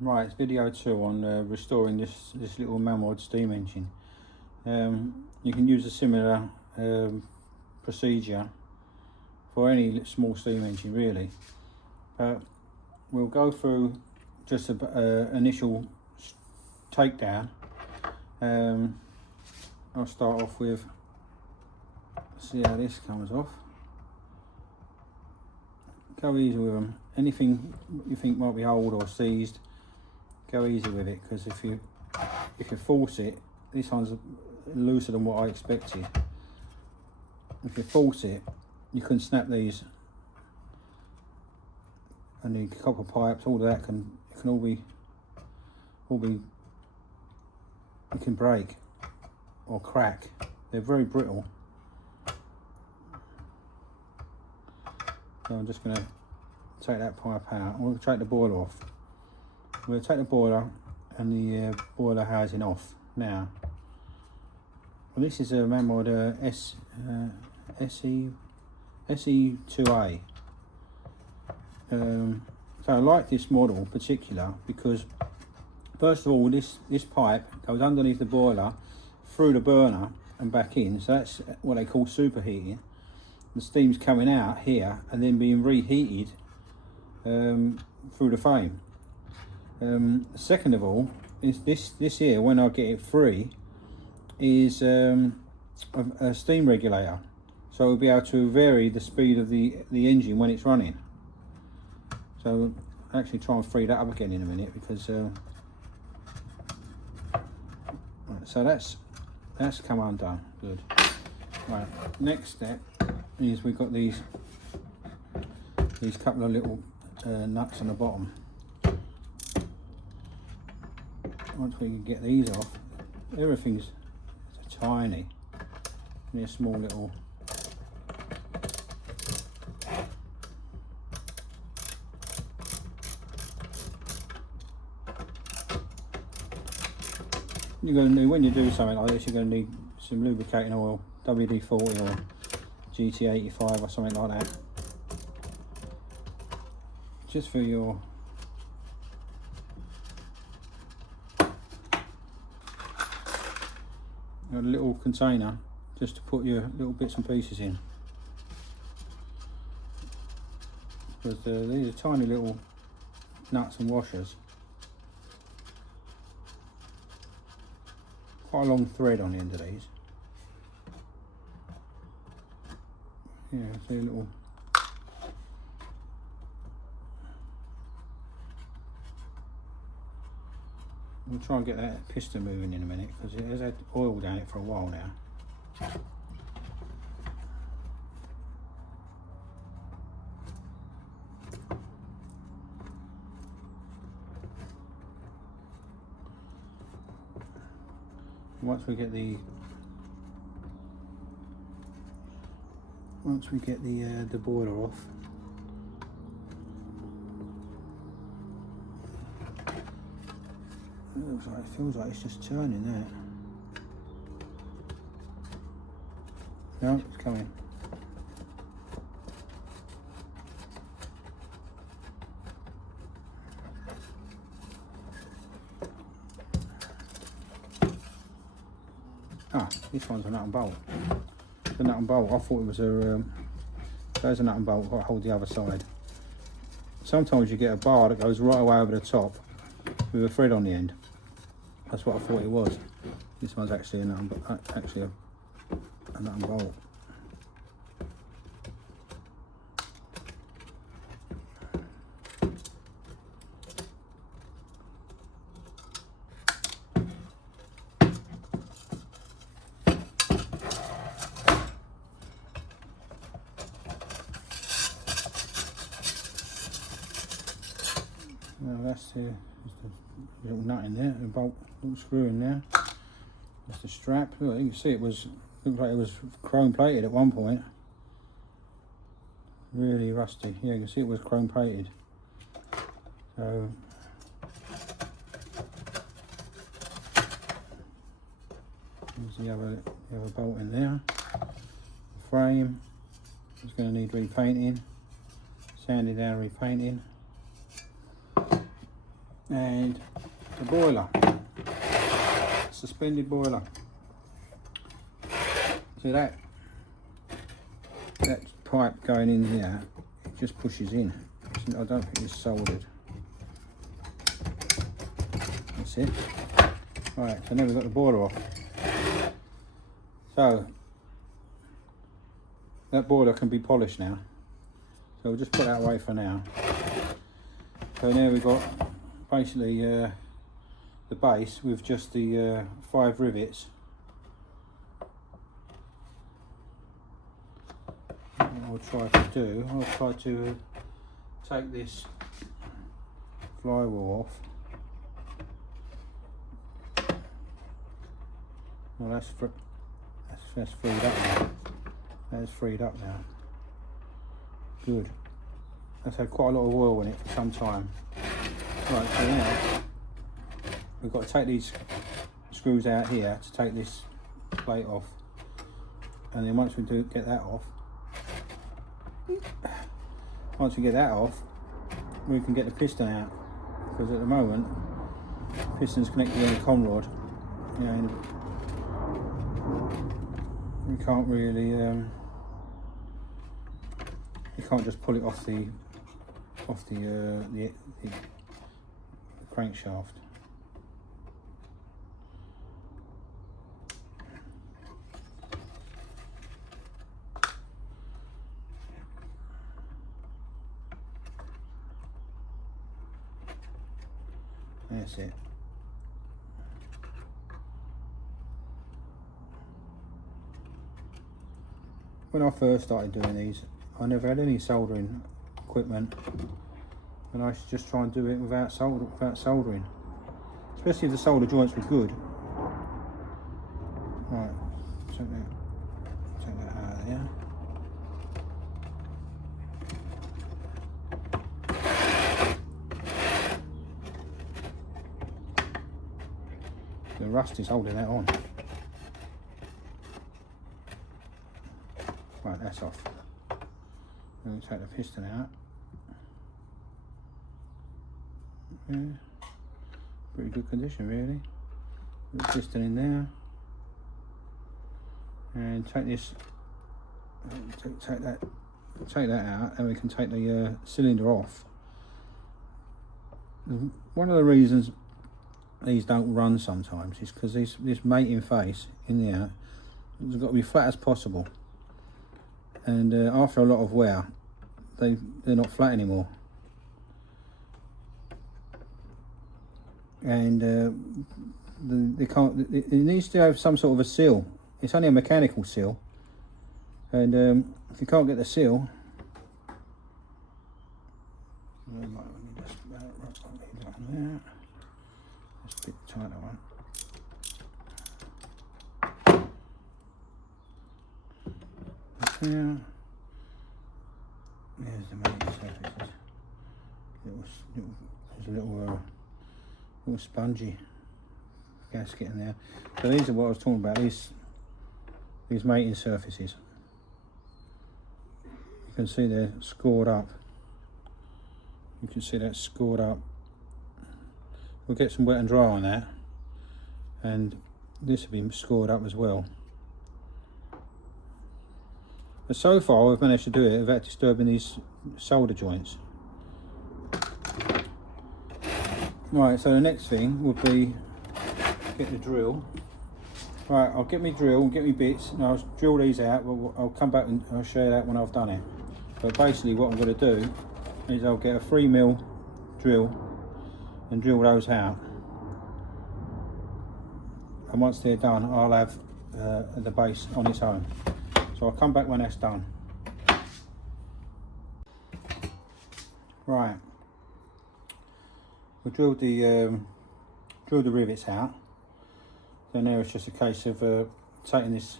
Right, it's video 2 on restoring this little Mamod steam engine. You can use a similar procedure for any small steam engine really. We'll go through just an initial takedown. I'll start off with, see how this comes off. Go easy with them. Anything you think might be old or seized, go easy with it, because if you force it, this one's looser than what I expected. If you force it, you can snap these, and the copper pipes, all that can all be it can break or crack. They're very brittle. So I'm just going to take that pipe out. I'm going to take the boiler off. I'm going to take the boiler and the boiler housing off now. Well, this is a Mamod SE2A. So I like this model particular because, first of all, this pipe goes underneath the boiler, through the burner and back in. So that's what they call superheating. The steam's coming out here and then being reheated through the flame. Second of all, is this here, when I get it free, is a steam regulator, so we'll be able to vary the speed of the engine when it's running. So I'll actually try and free that up again in a minute, because right, so that's come undone. Good. Right, next step is we've got these couple of little nuts on the bottom. Once we can get these off, everything's tiny. Give me a small little. You're going to need, when you do something like this, you're going to need some lubricating oil, WD-40 or GT85 or something like that, just for your a little container, just to put your little bits and pieces in, because these are tiny little nuts and washers. Quite a long thread on the end of these. Yeah, see a little. We'll try and get that piston moving in a minute, because it has had oil down it for a while now. Once we get the boiler off, it feels like it's just turning there. No, it's coming. Ah, this one's a nut and bolt. The nut and bolt, I thought it was there's a nut and bolt, I've got to hold the other side. Sometimes you get a bar that goes right away over the top with a thread on the end. That's what I thought it was. This one's actually a nut and bolt. Well, that's the little nut in there, a bolt, little screw in there. That's the strap. Look, you can see it looked like it was chrome plated at one point. Really rusty. Yeah, you can see it was chrome plated. So there's the other bolt in there. The frame is going to need repainting, sanding down, repainting. and the boiler, suspended boiler. See that pipe going in here, it just pushes in. I don't think it's soldered. That's it. Right, so now we've got the boiler off. So that boiler can be polished now. So we'll just put that away for now. So now we've got basically the base with just the 5 rivets. What I'll try to do, I'll try to take this flywheel off. Well, that's freed up now. That's freed up now. Good. That's had quite a lot of oil in it for some time. Right, so now we've got to take these screws out here to take this plate off, and then once we do get that off, we can get the piston out, because at the moment the piston's connected on the con rod, and you can't really you can't just pull it off the crankshaft. That's it. When I first started doing these, I never had any soldering equipment, and I should just try and do it without soldering, especially if the solder joints were good. Right, take that out of there. The rust is holding that on. Right, that's off. Then we take the piston out. Yeah, pretty good condition really. Put the piston in there, and take this. Take that out, and we can take the cylinder off. One of the reasons these don't run sometimes is because this mating face in there has got to be flat as possible, and after a lot of wear they're not flat anymore, and it needs to have some sort of a seal. It's only a mechanical seal, and if you can't get the seal, just a bit tighter one. There. There's the mating surfaces. There's a little spongy gasket in there. So these are what I was talking about. These mating surfaces. You can see they're scored up. You can see that's scored up. We'll get some wet and dry on that, and this will be scored up as well. But so far we've managed to do it without disturbing these solder joints. Right, so the next thing would be get the drill. Right, I'll get my drill, get my bits, and I'll drill these out. I'll come back and I'll show you that when I've done it. But basically what I'm going to do is I'll get a 3mm drill and drill those out. And once they're done, I'll have the base on its own. So I'll come back when that's done. Right, we drilled the rivets out. So now it's just a case of taking this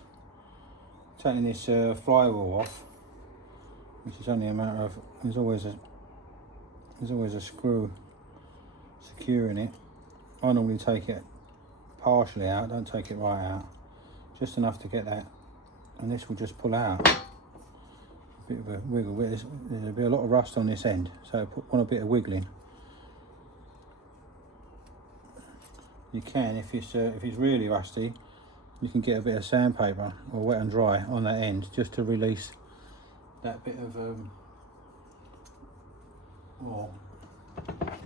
flywheel off, which is only a matter of there's always a screw securing it. I normally take it partially out, don't take it right out, just enough to get that, and this will just pull out. A bit of a wiggle. There'll be a lot of rust on this end, so want a bit of wiggling. you can, if it's really rusty, you can get a bit of sandpaper or wet and dry on that end just to release that bit of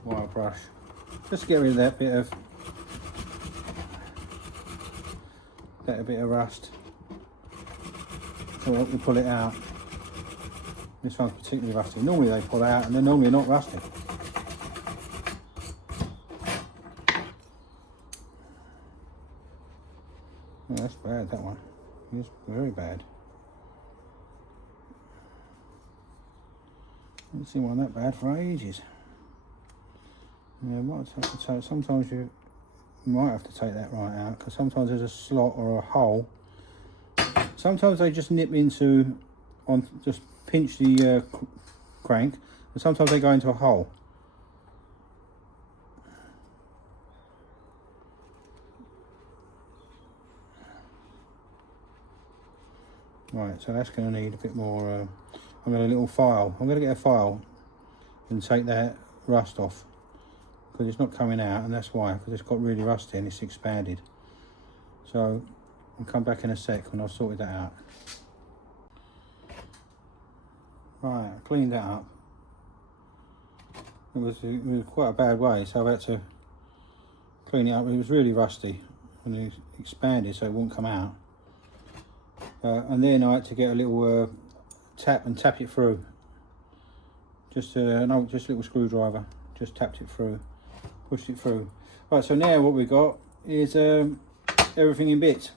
wire brush, just to get rid of that bit of rust. So we pull it out. This one's particularly rusty. Normally they pull out and they're normally not rusty. Oh, that's bad, that one. It's very bad. I haven't seen one that bad for ages. Yeah, might have to take, sometimes you might have to take that right out, because sometimes there's a slot or a hole. Sometimes they just nip into, just pinch the crank, and sometimes they go into a hole. Right, so that's going to need a bit more. I'm going to get a little file. I'm going to get a file and take that rust off, because it's not coming out, and that's why, because it's got really rusty and it's expanded. So I'll come back in a sec when I've sorted that out. Right, I cleaned that up. It was quite a bad way, so I've had to clean it up. It was really rusty and it expanded, so it wouldn't come out. And then I had to get a little tap it through. Just a little screwdriver. Just tapped it through, pushed it through. Right, so now what we've got is everything in bits.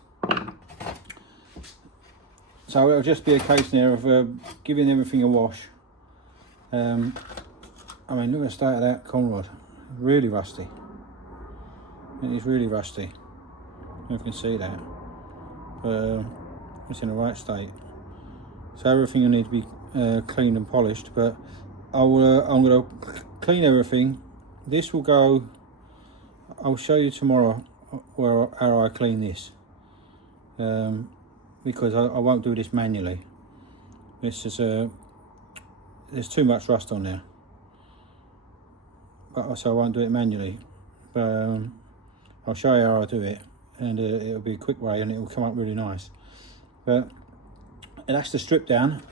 So it'll just be a case now of giving everything a wash. I mean, look at the state of that conrod. Really rusty. It is really rusty. You can see that. It's in the right state. So everything will need to be cleaned and polished. But I'm going to clean everything. This will go. I'll show you tomorrow how I clean this. Because I won't do this manually. This is there's too much rust on there, so I won't do it manually. But I'll show you how I do it, and it'll be a quick way, and it will come up really nice. But that's the strip down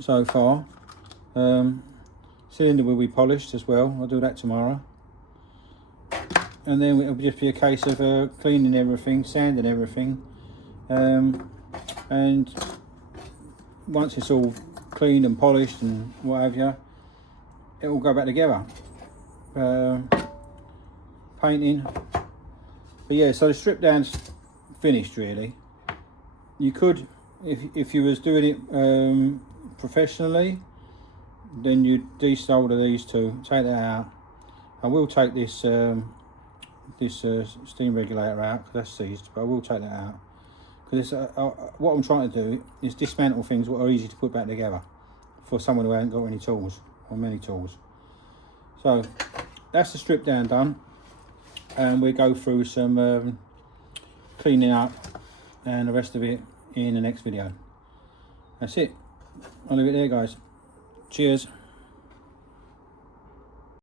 so far. Cylinder will be polished as well. I'll do that tomorrow, and then it'll just be a case of cleaning everything, sanding everything. And once it's all cleaned and polished and what have you, it will go back together. Painting. But yeah, so the strip down's finished really. You could, if you was doing it professionally, then you'd desolder these two, take that out. I will take this steam regulator out because that's seized, but I will take that out. Because what I'm trying to do is dismantle things that are easy to put back together for someone who hasn't got any tools or many tools. So that's the strip down done, and we'll go through some cleaning up and the rest of it in the next video. That's it. I'll leave it there, guys. Cheers.